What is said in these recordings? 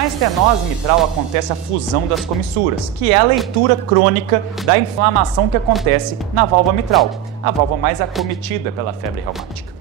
Na estenose mitral acontece a fusão das comissuras, que é a leitura crônica da inflamação que acontece na válvula mitral, a válvula mais acometida pela febre reumática.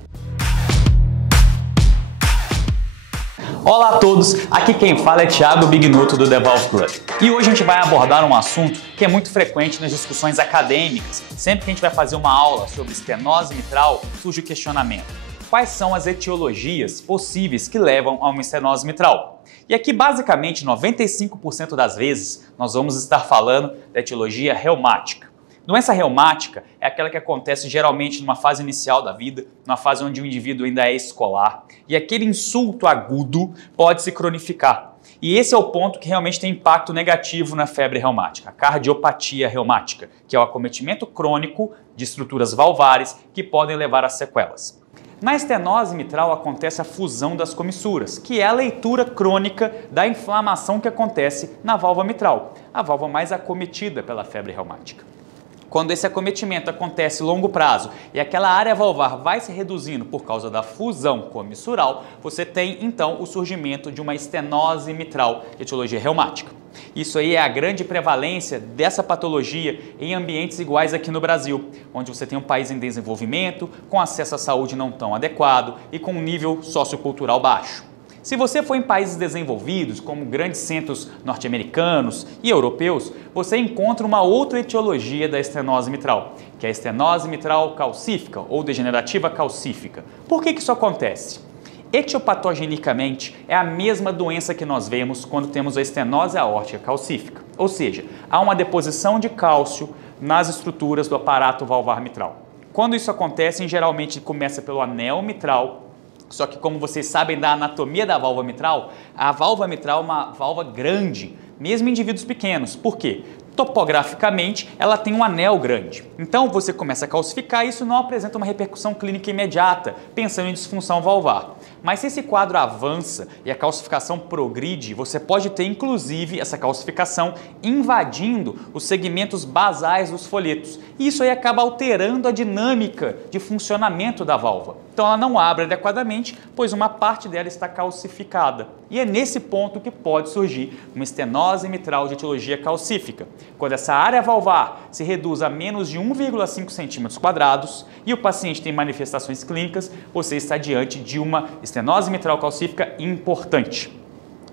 Olá a todos, aqui quem fala é Thiago Bignuto do The Valve Club. E hoje a gente vai abordar um assunto que é muito frequente nas discussões acadêmicas. Sempre que a gente vai fazer uma aula sobre estenose mitral, surge o questionamento: quais são as etiologias possíveis que levam a uma estenose mitral? E aqui, basicamente, 95% das vezes, nós vamos estar falando da etiologia reumática. Doença reumática é aquela que acontece geralmente numa fase inicial da vida, numa fase onde o indivíduo ainda é escolar, e aquele insulto agudo pode se cronificar. E esse é o ponto que realmente tem impacto negativo na febre reumática, a cardiopatia reumática, que é o acometimento crônico de estruturas valvares que podem levar a sequelas. Na estenose mitral acontece a fusão das comissuras, que é a leitura crônica da inflamação que acontece na válvula mitral, a válvula mais acometida pela febre reumática. Quando esse acometimento acontece a longo prazo e aquela área valvar vai se reduzindo por causa da fusão comissural, você tem então o surgimento de uma estenose mitral de etiologia reumática. Isso aí é a grande prevalência dessa patologia em ambientes iguais aqui no Brasil, onde você tem um país em desenvolvimento, com acesso à saúde não tão adequado e com um nível sociocultural baixo. Se você for em países desenvolvidos, como grandes centros norte-americanos e europeus, você encontra uma outra etiologia da estenose mitral, que é a estenose mitral calcífica ou degenerativa calcífica. Por que isso acontece? Etiopatogenicamente, é a mesma doença que nós vemos quando temos a estenose aórtica calcífica, ou seja, há uma deposição de cálcio nas estruturas do aparato valvar mitral. Quando isso acontece, geralmente começa pelo anel mitral. Só que, como vocês sabem da anatomia da válvula mitral, a válvula mitral é uma válvula grande, mesmo em indivíduos pequenos. Por quê? Topograficamente, ela tem um anel grande. Então, você começa a calcificar e isso não apresenta uma repercussão clínica imediata, pensando em disfunção valvar. Mas se esse quadro avança e a calcificação progride, você pode ter, inclusive, essa calcificação invadindo os segmentos basais dos folhetos. E isso aí acaba alterando a dinâmica de funcionamento da válvula. Então, ela não abre adequadamente, pois uma parte dela está calcificada. E é nesse ponto que pode surgir uma estenose mitral de etiologia calcífica, quando essa área valvar se reduz a menos de 1,5 cm² e o paciente tem manifestações clínicas, você está diante de uma estenose mitral calcífica importante.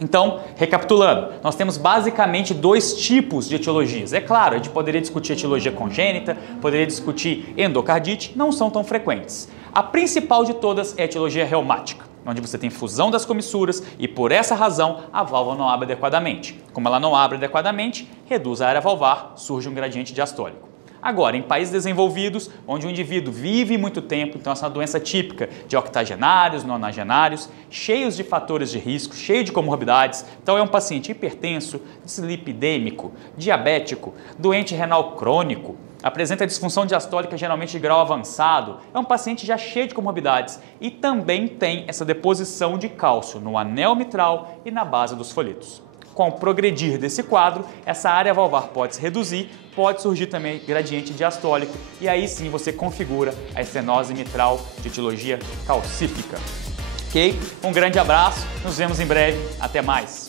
Então, recapitulando, nós temos basicamente dois tipos de etiologias. É claro, a gente poderia discutir etiologia congênita, poderia discutir endocardite, não são tão frequentes. A principal de todas é a etiologia reumática, onde você tem fusão das comissuras e, por essa razão, a válvula não abre adequadamente. Como ela não abre adequadamente, reduz a área valvar, surge um gradiente diastólico. Agora, em países desenvolvidos, onde o indivíduo vive muito tempo, então essa é uma doença típica de octogenários, nonagenários, cheios de fatores de risco, cheio de comorbidades, então é um paciente hipertenso, dislipidêmico, diabético, doente renal crônico, apresenta disfunção diastólica geralmente de grau avançado, é um paciente já cheio de comorbidades e também tem essa deposição de cálcio no anel mitral e na base dos folhetos. Com o progredir desse quadro, essa área valvar pode se reduzir, pode surgir também gradiente diastólico e aí sim você configura a estenose mitral de etiologia calcífica. Ok? Um grande abraço, nos vemos em breve, até mais!